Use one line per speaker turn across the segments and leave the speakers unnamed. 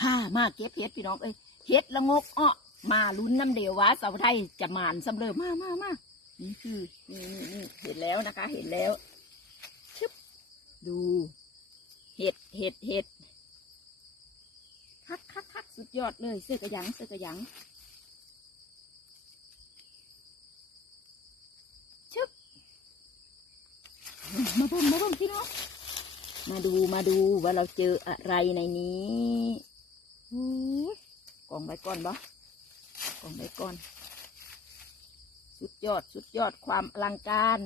ผ้ามาเก็บเห็ดพี่น้องเอ้ยเห็ดละงกอ้อมาลุ้นน้ำเดียววะสาวไทยจะมานสำเร็จมามามานี่คือนี่นี่นี่เห็นแล้วนะคะ เห็นแล้วชึบดู เห็ดเห็ดเห็ดคักคักคักสุดยอดเลย เสื้อกระยังเสื้อกระยังชึบมาเบิ่งมาเบิ่งพี่น้องมาดูมาดูว่าเราเจออะไรในนี้ กล่องใบก้อนบ่กล่องใบก้อน สุดยอด สุดยอดความอลังการ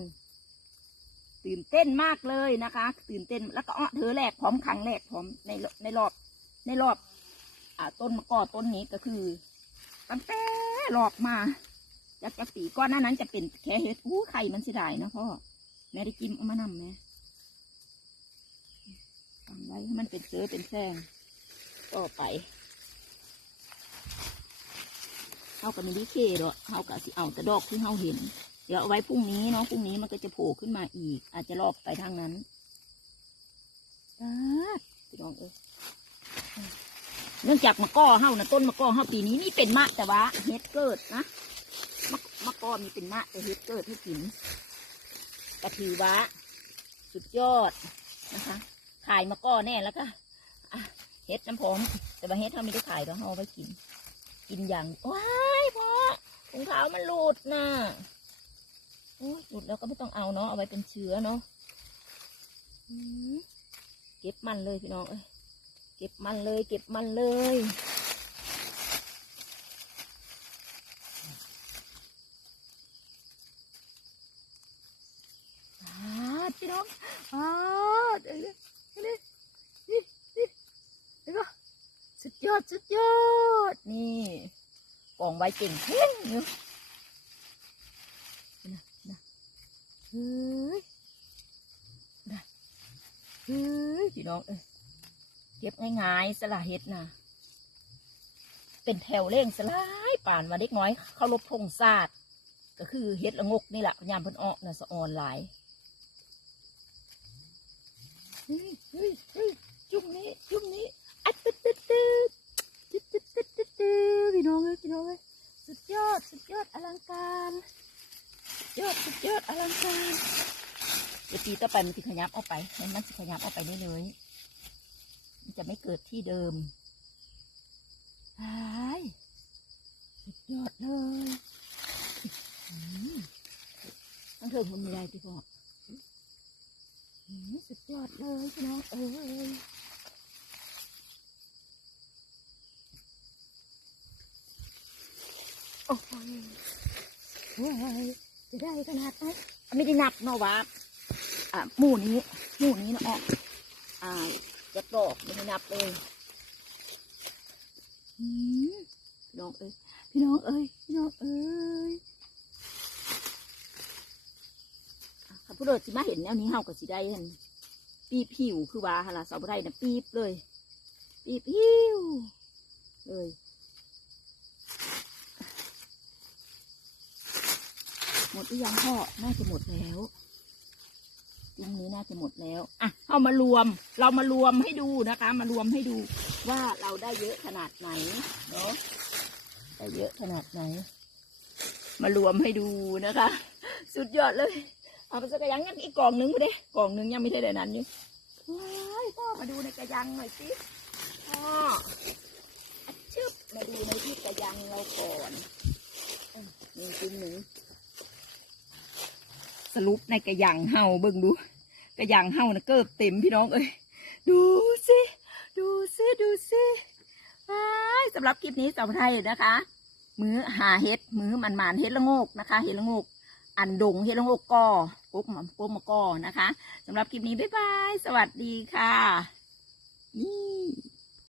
ตื่นเต้นมากเลยนะคะ ตื่นเต้น แล้วก็อ้อเธอแรกพร้อมครั้งแรกพร้อมในในรอบ ในรอบ อ่า ต้นมะกอต้นนี้ก็คือ ตั้งแต่รอบมาจากจากปีก้อนหน้านั้นจะเป็นแค่เห็ดอู้ไข่มันเสียดายนะพ่อแม่ได้กินเอามานำไหมฟังไว้ให้มันเป็นเสื้อเป็นแซงต่อไป เขากับไม่ได้เคหรอกเขากับสิเอาแต่ดอกที่เขาเห็น เดี๋ยวเอาไว้พรุ่งนี้เนาะพรุ่งนี้มันก็จะโผล่ขึ้นมาอีก อาจจะรอบไปทางนั้นตาพี่น้องเอ้ยเนื่องจากมะก้อเฮานะต้นมะก้อเฮาปีนี้นี่เป็นมะแต่ว่าเฮ็ดเกิดนะมะมะก้อมีเป็นมะแต่เฮ็ดเกิดให้กินก็ถือว่าสุดยอดนะคะขายมาก้อแน่แล้วก็เฮ็ดน้ำผมแต่ว่าเฮ็ดเขาไม่ได้ขายเราเอาไว้กิน กินอย่างว้า ถุงเท้ามันหลุดน่ะโอ้ยหลุดแล้วก็ไม่ต้องเอาเนาะเอาไว้เป็นเชื้อเนาะเก็บมันเลยพี่น้องเอ้ยเก็บมันเลย เก็บมันเลยอ่าพี่น้องอ่าเดี๋ยวนี่นี่นี่เห็นปะสุดยอดสุดยอดนี่ กองไว้เก่งเพ่งเนอะนะนะเฮ้ยเฮ้ยพี่น้องเอ้ยเก็บง่ายๆสละเห็ดนะเป็นแถวเร่งสลายป่านมาเด็กน้อย เขารบพงศาสตร์ก็คือเห็ดละงกนี่แหละยามเพิ่นออกนะสะออนหลายเฮ้ยเฮ้ยเฮ้ยจุ่มนี้จุ่มนี้อัดตึ๊ดตึ๊ดตึ๊ดตึ๊ดตึ๊ดตึ๊ดตึ๊ดตึ๊ดพี่น้องเอ้ยพี่น้องเอ้ยสุดยอดสุดยอดอลังการ สุดยอดอลังการเดี๋ยวปีต่อไปมันจะขยับออกไปมันจะขยับออกไปเรื่อยมันจะไม่เกิดที่เดิมหายสุดยอดเลยอืมต้องเถิงมันมีอะไรพี่พ่อสุดยอดเลยพี่น้องเอ้ยโอ้ยโอ้ย จะได้ขนาดไหนไม่ได้นับเนาะวะอะหมู่นี้หมู่นี้เนาะอ่าจะดอกไม่ได้นับเลยพี่น้องเอ้ยพี่น้องเอ้ยพี่น้องเอ้ยถ้าผู้โดดสิมาเห็นแนวนี้เฮาก็สิได้เห็นปีบหิวคือว่าหนละสาวได้นะปีบเลยปีบหิวเลย หมดหรือยังพ่อ น่าจะหมดแล้วจุงนี้น่าจะหมดแล้ว อะ เอามารวม เรามารวมให้ดูนะคะ มารวมให้ดูว่าเราได้เยอะขนาดไหน เนาะได้เยอะขนาดไหน มารวมให้ดูนะคะ สุดยอดเลย เอาไปสักระยังยังอีกกล่องหนึงไปเด้กล่องหนึงยังไม่ได้แต่นั้นอยู่ว้ายพ่อมาดูในกระยังหน่อยสิ พ่ออชึบมาดูในที่กระยังเราก่อนเอ้ยหนึ่งจุ่มหนึ่ง สรุปในกระยังเฮาเบิ่งดู กระยังเฮานะเกิบเต็มพี่น้องเอ้ยดูสิดูสิดูสิว้ายสำหรับคลิปนี้สาวไทยนะคะ มือหาเห็ดมือมันหมานเห็ดละโงกนะคะ เห็ดละโงก อันดงเฮดลงโอกกอกุ๊กหมกุ๊กมะกอนะคะสำหรับคลิปนี้บ๊ายบาย สวัสดีค่ะนี่